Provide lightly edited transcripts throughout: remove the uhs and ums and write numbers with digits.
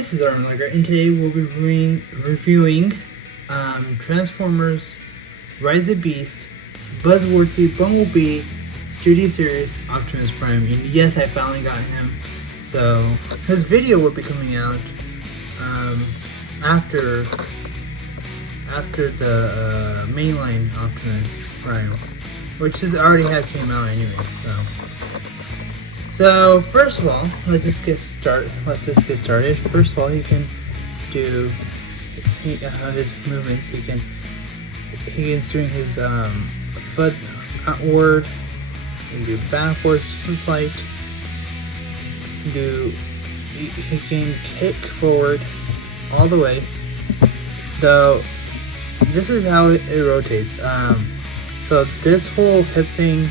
This is Harmanliger, and today we'll be reviewing Transformers Rise of Beast Buzzworthy Bumblebee Studio Series Optimus Prime. And yes, I finally got him. So his video will be coming out after the mainline Optimus Prime, which has already came out anyway. So first of all, let's just get started. First of all, he can do his movements. He can swing his foot outward. He can do backwards just a slight. He can kick forward all the way. Though this is how it rotates. So this whole hip thing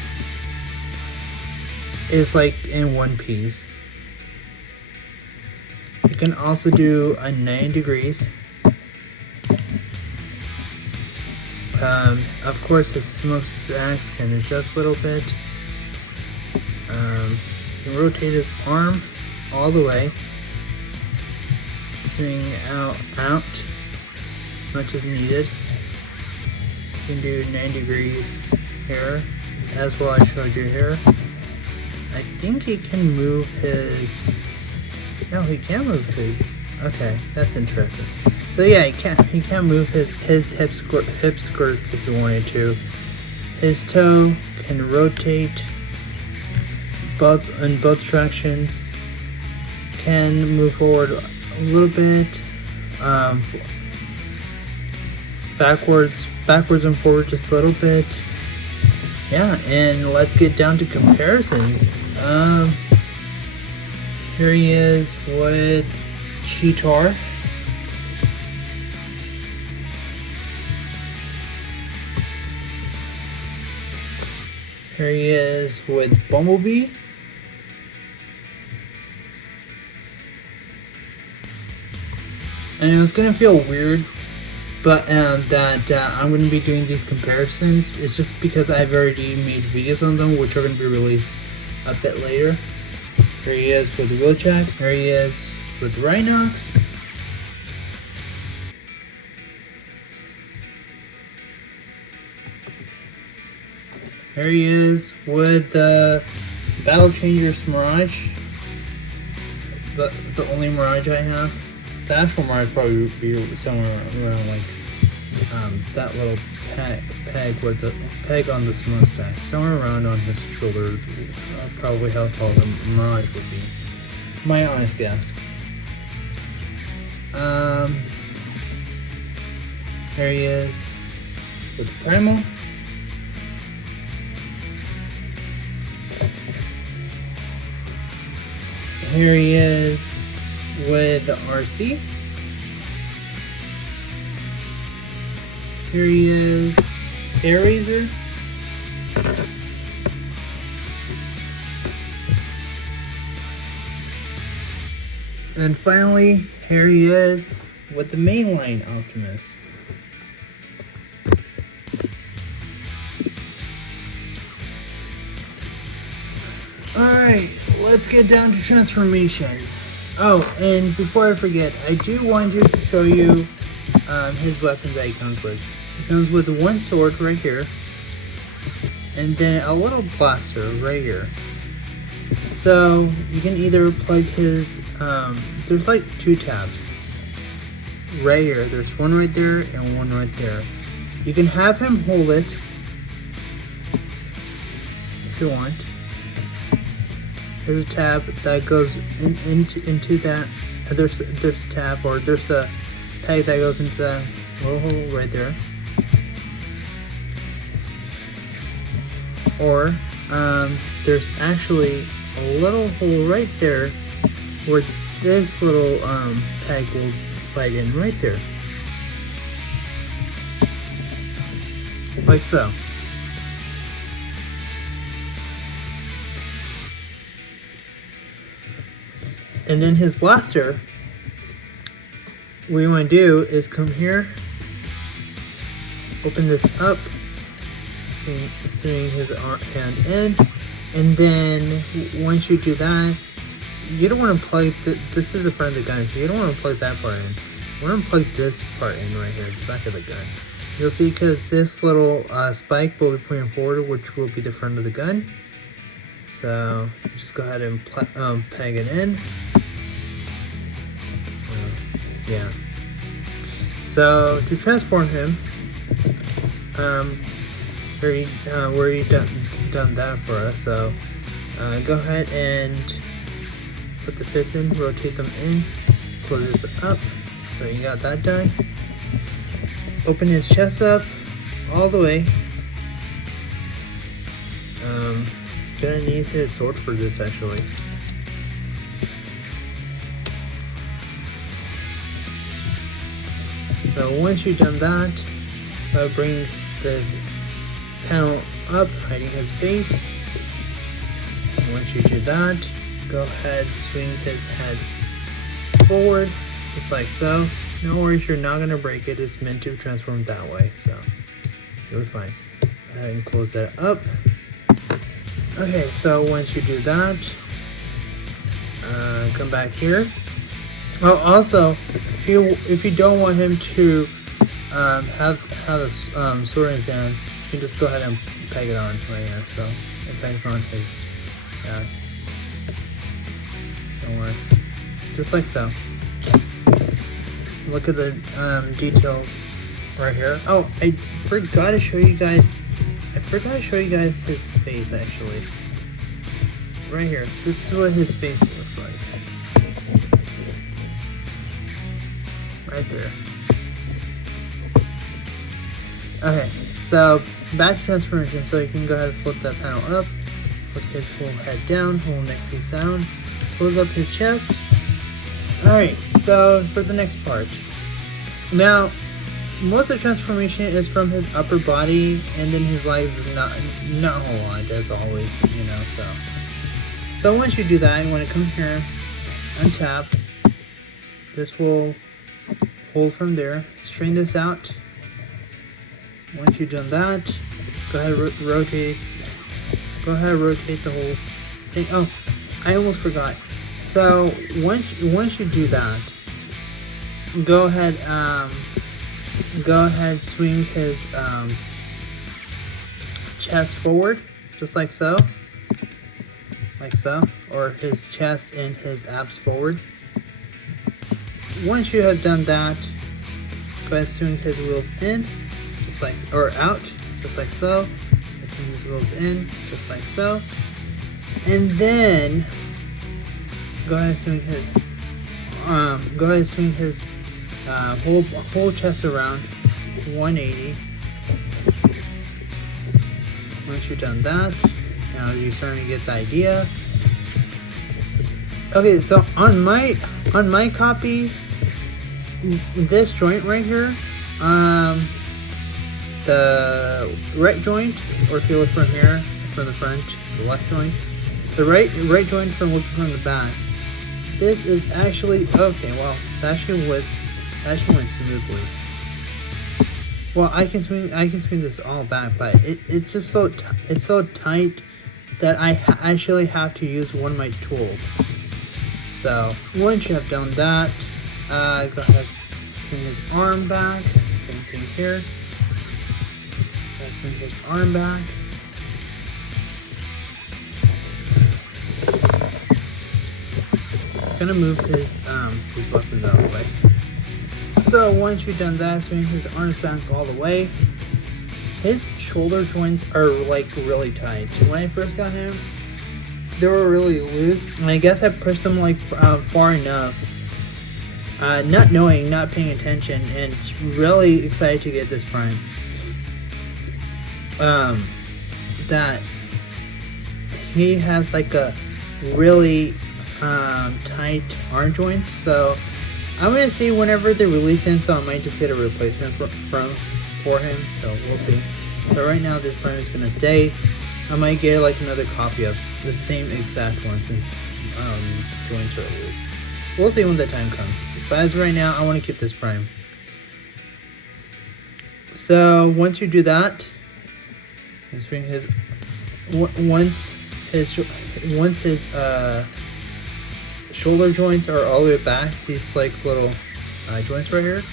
is like in one piece. You can also do a 90 degrees. Of course, his smokestacks can adjust a little bit. You can rotate his arm all the way, swing out as much as needed. You can do 90 degrees here, as well. I showed you here. I think he can move his... No, he can move his... Okay, that's interesting. So yeah, he can move his hip skirts if he wanted to. His toe can rotate in both directions. Can move forward a little bit. Backwards and forward just a little bit. Yeah, and let's get down to comparisons. Here he is with Cheetor. Here he is with Bumblebee. And it was gonna feel weird, but that I'm going to be doing these comparisons. It's just because I've already made videos on them, which are going to be released a bit later. Here he is with Wheeljack. Here he is with Rhinox. Here he is with the Battle Changers Mirage. The only Mirage I have. The actual Mirage probably would be somewhere around like that little peg with the peg on the smokestack, somewhere around on his shoulder. Probably how tall the Mirage would be. My honest guess. Here he is with the Primal. Here he is with the RC. Here he is, Air Razor. And finally, here he is with the mainline Optimus. Alright, let's get down to transformation. Oh, and before I forget, I do want to show you his weapons that he comes with. He comes with one sword right here, and then a little blaster right here. So you can either plug his, there's like two tabs right here. There's one right there and one right there. You can have him hold it if you want. There's a tab that goes into that. There's a tab, or there's a peg that goes into that little hole right there. Or there's actually a little hole right there where this little peg will slide in right there, like so. And then his blaster, what you want to do is come here, open this up, swing his hand in, and then once you do that, you don't want to plug this is the front of the gun, so you don't want to plug that part in. You want to plug this part in right here, the back of the gun. You'll see, because this little spike will be pointing forward, which will be the front of the gun. So just go ahead and peg it in. Yeah. So to transform him, we already done that for us. So go ahead and put the fists in, rotate them in, close this up. So you got that done. Open his chest up all the way. Gonna need his sword for this actually. So once you've done that, bring this panel up, hiding his face. Once you do that, go ahead, swing his head forward, just like so. No worries, you're not gonna break it. It's meant to transform that way, so you'll be fine. Go ahead and close that up. Okay, so once you do that, come back here. Oh, also, if you don't want him to have the sword in his hands, you can just go ahead and peg it on right here. So it pegs on his somewhere, just like so. Look at the details right here. Oh, I forgot to show you guys. His face actually. Right here. This is what his face looks like. Right there. Okay, so back to transformation. So you can go ahead and flip that panel up, flip his whole head down, whole neck piece down, close up his chest. Alright, so for the next part. Now, most of the transformation is from his upper body, and then his legs is not a whole lot, as always, you know, so. So once you do that, you want to come here, untap. This will hold from there, straighten this out. Once you've done that, go ahead and rotate the whole thing. Oh, I almost forgot. So once you do that, go ahead swing his chest forward, just like so, or his chest and his abs forward. Once you have done that, go ahead and swing his wheels in, just like, or out, just like so. Swing his wheels in, just like so, and then go ahead and swing his whole chest around 180. Once you've done that, now you're starting to get the idea. Okay, so on my copy, this joint right here, the right joint, or if you look from here, from the front, the left joint, the right joint from looking from the back, this is actually okay. Well, that actually went smoothly. Well, I can swing this all back, but it's just so tight that I actually have to use one of my tools. So once you have done that, go ahead, swing his arm back. Same thing here. Swing his arm back. Gonna move his weapons out of the way. So once you've done that, swing his arms back all the way. His shoulder joints are like really tight. When I first got him, they were really loose, and I guess I pushed them like far enough, not knowing, not paying attention, and really excited to get this Prime. That he has like a really tight arm joints, so I'm gonna see whenever they release him, so I might just get a replacement for him, so we'll see. So right now this Prime is gonna stay. I might get like another copy of the same exact one since joints are loose. We'll see when the time comes, but as of right now I want to keep this Prime. So once you do that, swing his shoulder joints are all the way back. These like little joints right here.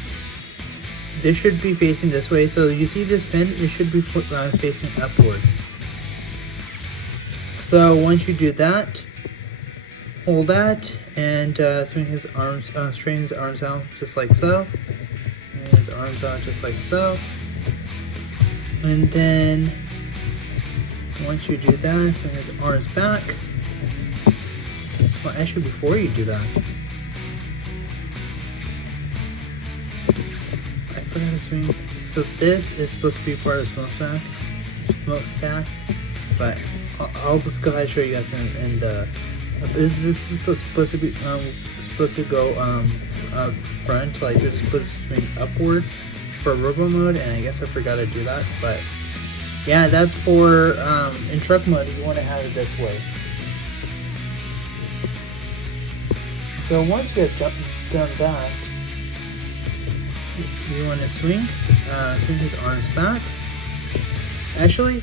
This should be facing this way. So you see this pin? It should be facing upward. So once you do that, hold that and swing his arms, straighten his arms out just like so. And his arms out just like so. And then once you do that, swing his arms back. Well, actually, before you do that, I forgot to swing. So this is supposed to be part of the smokestack, but I'll just go ahead and show you guys in the. This is supposed to be supposed to go up front, like you're supposed to swing upward for robo mode, and I guess I forgot to do that, but yeah, that's for in truck mode if you want to have it this way. So once you have done that, you want to swing his arms back. Actually,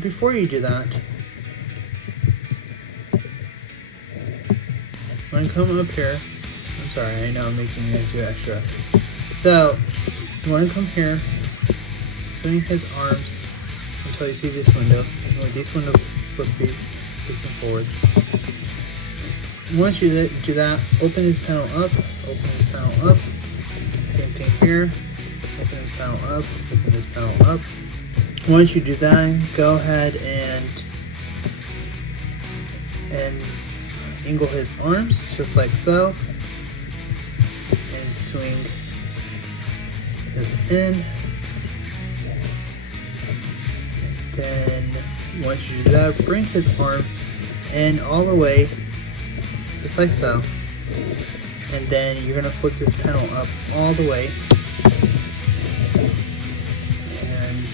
before you do that, when you come up here, I'm sorry, I know I'm making you do extra. So you want to come here, swing his arms until you see these windows. Well, these windows are supposed to be facing forward. Once you do that, open this panel up, open this panel up. Same thing here. Open this panel up, open this panel up. Once you do that, go ahead and angle his arms just like so. And swing this in. Then once you do that, bring his arm in all the way, just like so. And then you're gonna flip this panel up all the way. And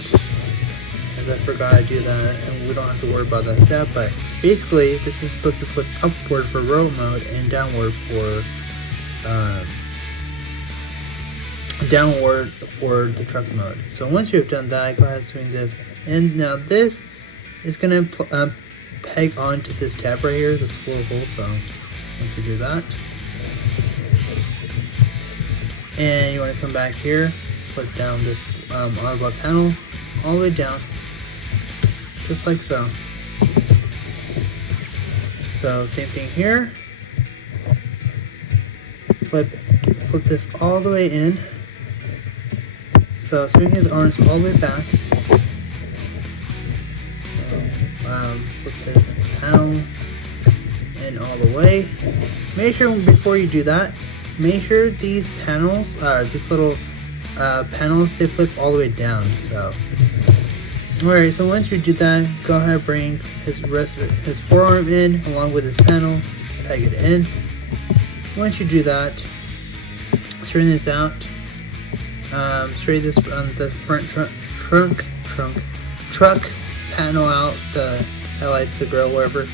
as I forgot to do that, and we don't have to worry about that step, but basically this is supposed to flip upward for row mode and downward for the truck mode. So once you have done that, go ahead and swing this. And now this is gonna peg onto this tab right here, this floor hole. So once you do that, and you want to come back here, flip down this autobot panel all the way down, just like so. So same thing here. Flip this all the way in. So swing his arms all the way back. Flip his panel in all the way. Make sure before you do that, make sure these panels, these little panels, they flip all the way down. So, alright. So once you do that, go ahead and bring his forearm in along with his panel. Peg it in. Once you do that, straighten this out. Straighten this on the front truck panel out, the headlights, the grill, wherever.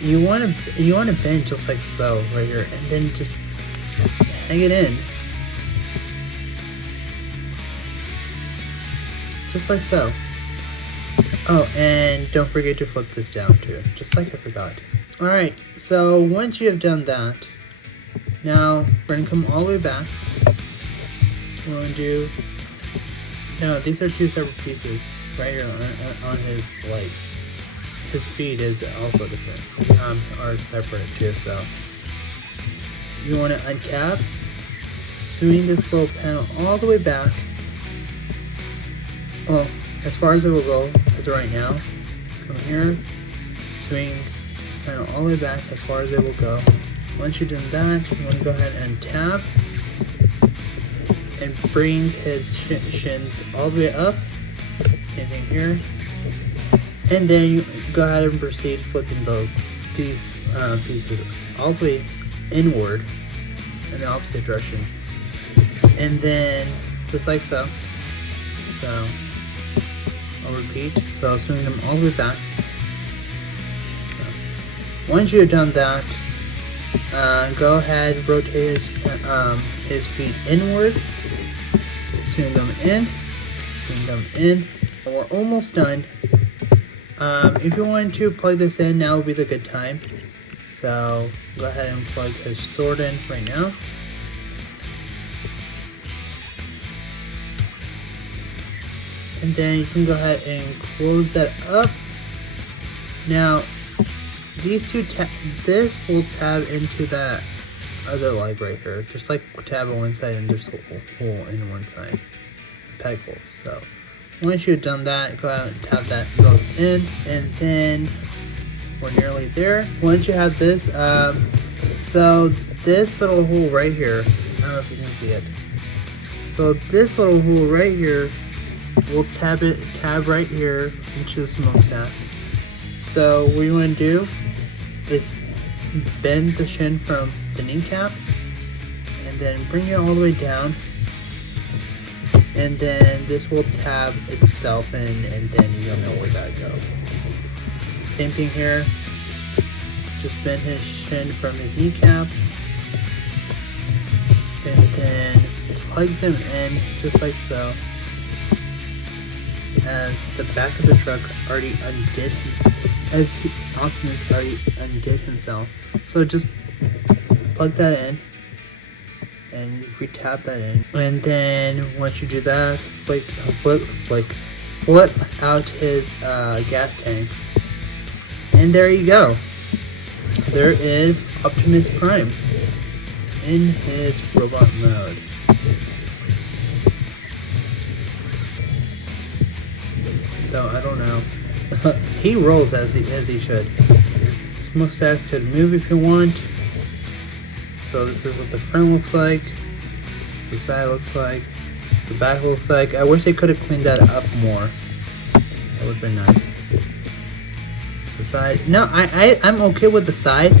You want to bend just like so right here, and then just hang it in, just like so. Oh, and don't forget to flip this down too, just like I forgot. Alright, so once you have done that, now we're gonna come all the way back. We're gonna do, no, these are two separate pieces right here on his legs. His feet is also different, are separate too. So you want to untap, swing this little panel all the way back. Well, as far as it will go as of right now. Come here, swing this panel all the way back as far as it will go. Once you've done that, you want to go ahead and tap and bring his shins all the way up. Same thing here. And then you go ahead and proceed flipping these pieces all the way inward in the opposite direction. And then just like so. So I'll repeat. So I'll swing them all the way back. So, once you've done that, go ahead and rotate his feet inward. Swing them in. Swing them in. And we're almost done. If you want to plug this in, now would be the good time. So go ahead and plug his sword in right now. And then you can go ahead and close that up. Now, these two this will tab into that other leg right here. Just like tab on one side and just hole in one side. Peg hole. So once you've done that, go ahead and tab that goes in, and then we're nearly there. Once you have this, so this little hole right here, I don't know if you can see it. So this little hole right here, we'll tab right here into the smokestack. So what you want to do is bend the shin from the kneecap and then bring it all the way down, and then this will tab itself in, and then you'll know where that goes. Same thing here, just bend his shin from his kneecap and then plug them in just like so, as the back of the truck already undid, as Optimus already undid himself. So just plug that in and re-tab that in, and then once you do that, flip out his gas tanks, and there you go. There is Optimus Prime in his robot mode. Though I don't know. He rolls as he should. Smokestacks could move if you want. So this is what the front looks like. The side looks like. The back looks like. I wish they could have cleaned that up more. That would have been nice. The side. No, I'm okay with the side,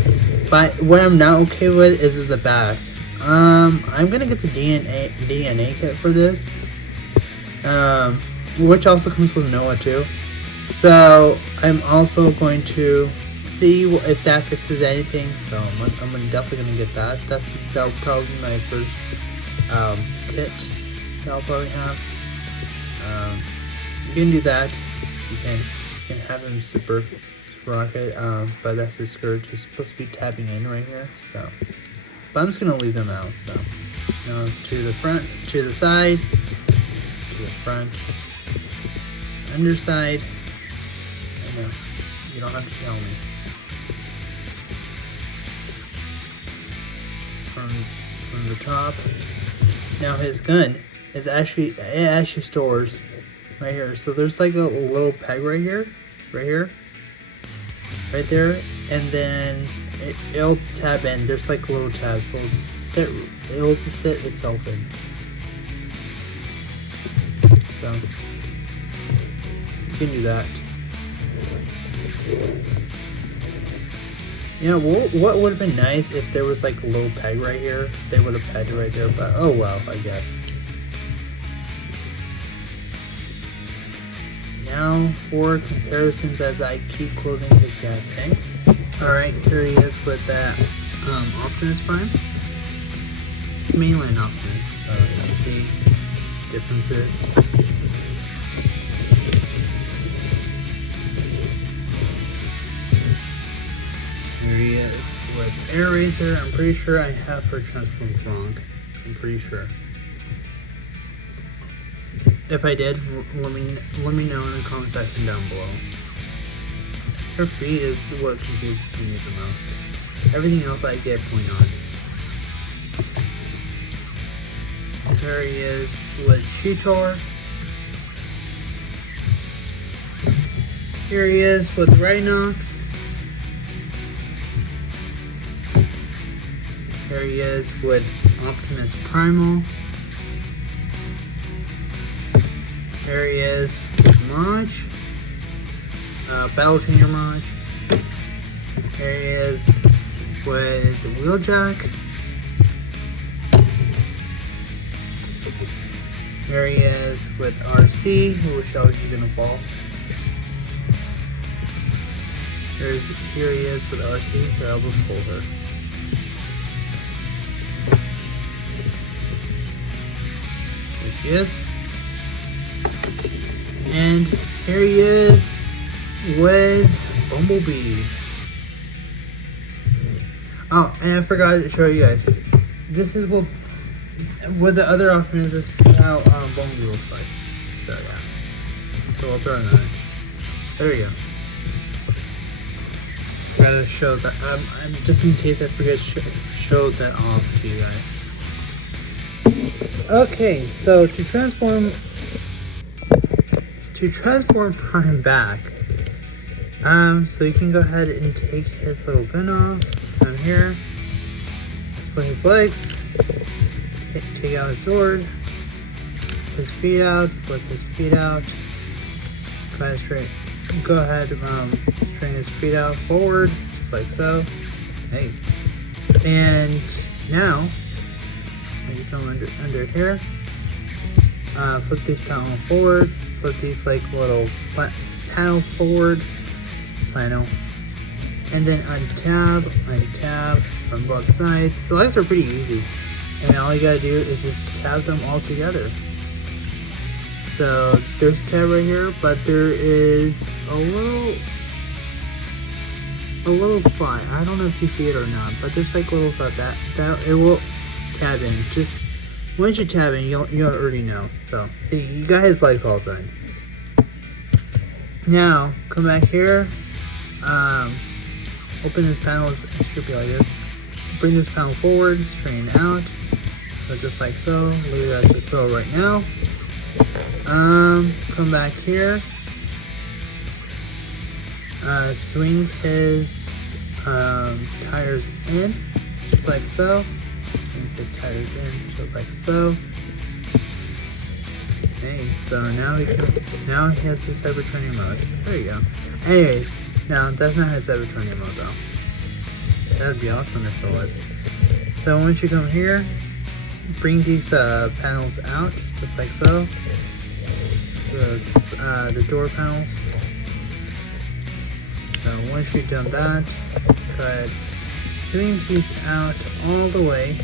but what I'm not okay with is the back. I'm gonna get the DNA kit for this. Which also comes with Noah too. So I'm also going to see if that fixes anything. So I'm definitely gonna get that. That'll probably be my first kit that I'll probably have. You can do that. You can have him super rocket, but that's his skirt. He's supposed to be tapping in right here. So, but I'm just gonna leave them out. So, now to the front, to the side, to the front, underside. I know you don't have to tell me. From the top. Now his gun is actually stores right here. So there's like a little peg right here, right there, and then it'll tab in. There's like a little tab, so it'll just sit itself in. So you can do that. You know, what would have been nice if there was like a little peg right here. They would have pegged right there, but oh well, I guess. Now for comparisons as I keep closing his gas tanks. Alright, here he is with that Optimus Prime. Mainline Optimus. So you see differences. Here he is with Air Razor. I'm pretty sure I have her transformed wrong. I'm pretty sure. If I did, let me know in the comment section down below. Her feet is what confuses me the most. Everything else I get point on. There he is with Cheetor. Here he is with Rhinox. Here he is with Optimus Primal. There he is with Maj. Battle Trainer Maj. Here he is with the Wheeljack. Here he is with RC, who shows he's gonna fall. Here he is with RC. Here, I'll just hold her. There she is. And here he is with Bumblebee. Oh, and I forgot to show you guys. This is what the other option is. This is how Bumblebee looks like. So yeah. So we'll throw it on. There we go. Gotta show that. I'm just in case I forget, show that off to you guys. Okay, so to transform Prime back, so you can go ahead and take his little gun off down here, split his legs, take out his sword, his feet out, flip his feet out, go ahead, straighten his feet out forward, just like so. Hey, and now when you come under here, flip this panel forward, flip these like little panel forward, panel, and then untab from both sides. The legs are pretty easy, and all you gotta do is just tab them all together. So there's a tab right here, but there is a little slot. I don't know if you see it or not, but there's like a little slot that it will tab in. Just once you tab in, you'll already know. So see, you got his legs all done. Now come back here. Open this panel. It should be like this. Bring this panel forward, straighten out. So just like so. Leave it as so right now. Come back here. Swing his tires in, just like so. Swing his tires in, just like so. Okay, so now he has his Cybertronian mode. There you go. Anyways, now that's not his Cybertronian mode though. That'd be awesome if it was. So once you come here, bring these panels out, just like so. The door panels. So once you've done that, go ahead, swing these out all the way.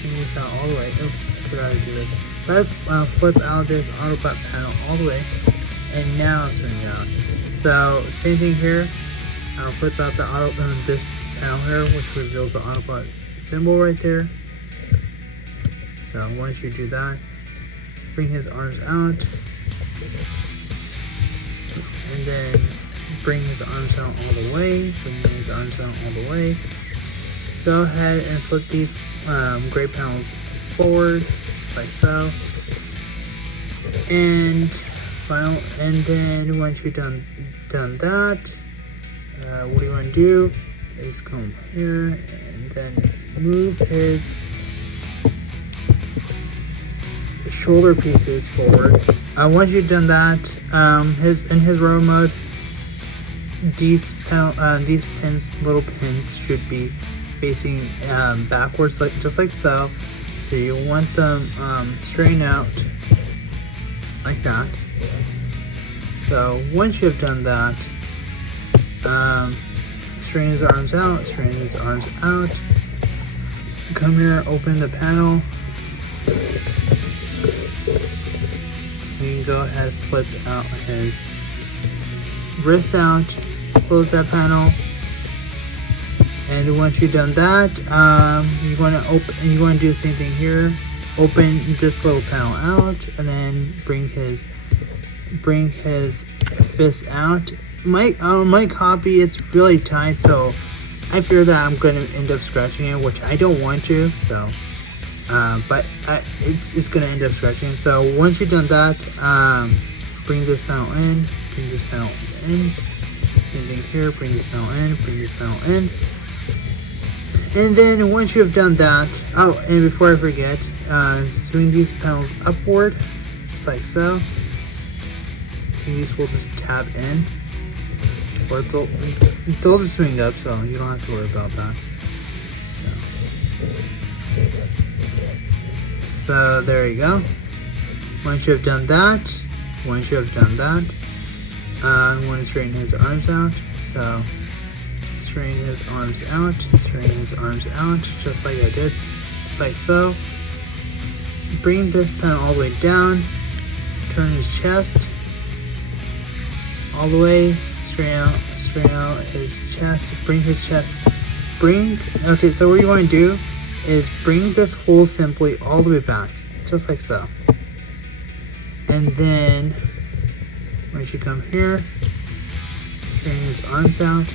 Swing these out all the way. Oh, I forgot to do this. Flip out this Autobot panel all the way, and now swing it out. So same thing here. I'll flip out the this panel here, which reveals the Autobot symbol right there. So once you do that, bring his arms out, and then bring his arms out all the way. Bring his arms out all the way. Go ahead and flip these gray panels forward, just like so. And then once you've done that, what you want to do is come here and then move his shoulder pieces forward. Once you've done that, in his row mode, these little pins should be facing backwards, just like so. So you want them straightened out like that. So once you've done that, straighten his arms out, come here, open the panel. You can go ahead, flip out his wrist out, close that panel, and once you've done that, you want to do the same thing here. Open this little panel out, and then bring his fist out. My copy, it's really tight, so I fear that I'm going to end up scratching it, which I don't want to. So, but it's going to end up scratching. So once you've done that, bring this panel in, Same thing here. Bring this panel in, And then once you have done that, oh, and before I forget, swing these panels upward, just like so. And these will just tab in, or they'll just swing up, so you don't have to worry about that. So there you go. Once you have done that, I want to straighten his arms out. So straighten his arms out, just like I did, just like so. Bring this panel all the way down, turn his chest all the way, straighten out his chest, bring his chest Okay, so what you want to do is bring this whole assembly all the way back, just like so. And then, once you come here, bring his arms out,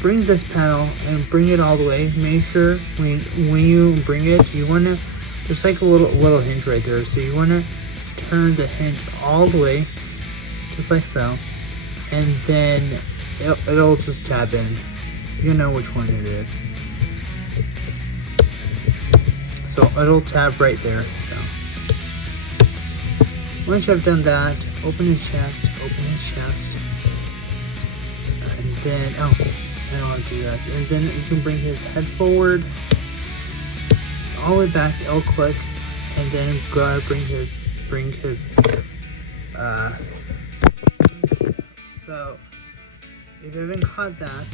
bring this panel and bring it all the way. Make sure when you bring it, you want to, there's like a little hinge right there, so you want to turn the hinge all the way, just like so. And then it'll just tab in. You know which one it is. So it'll tab right there. So once you have done that, open his chest, and then I don't want to do that. And then you can bring his head forward, all the way back. L click, and then go bring his. So if you haven't caught that,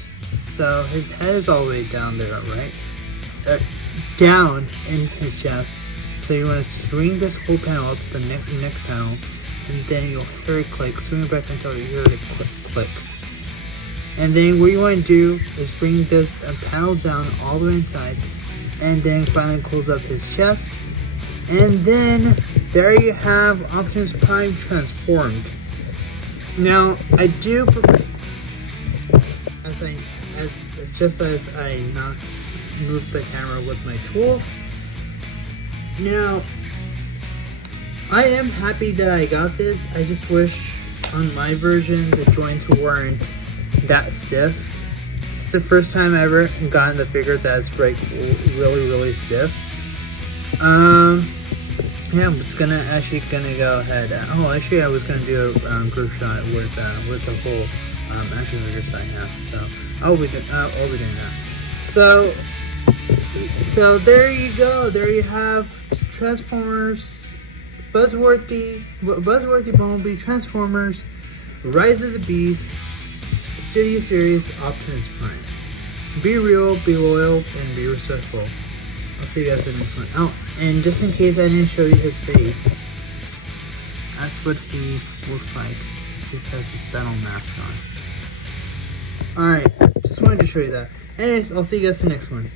so his head is all the way down there, right? Down in his chest. So you want to swing this whole panel up, the neck panel, and then you'll hear it click. Swing it back until you hear it click. And then what you want to do is bring this panel down all the way inside, and then finally close up his chest. And then there you have Optimus Prime transformed. Now I do prefer, just as I not move the camera with my tool. Now I am happy that I got this. I just wish on my version the joints weren't that stiff. It's the first time I ever gotten the figure that's like really stiff. Yeah, I'm just gonna go ahead. Actually, I was gonna do a group shot with the whole action figures I have. So I'll be doing that. So there you go. There you have Transformers, Buzzworthy Bumblebee, Transformers, Rise of the Beast, Studio Series, Optimus Prime. Be real, be loyal, and be respectful. I'll see you guys in the next one. Oh, and just in case I didn't show you his face, that's what he looks like. He just has his battle mask on. Alright, just wanted to show you that. Anyways, I'll see you guys in the next one.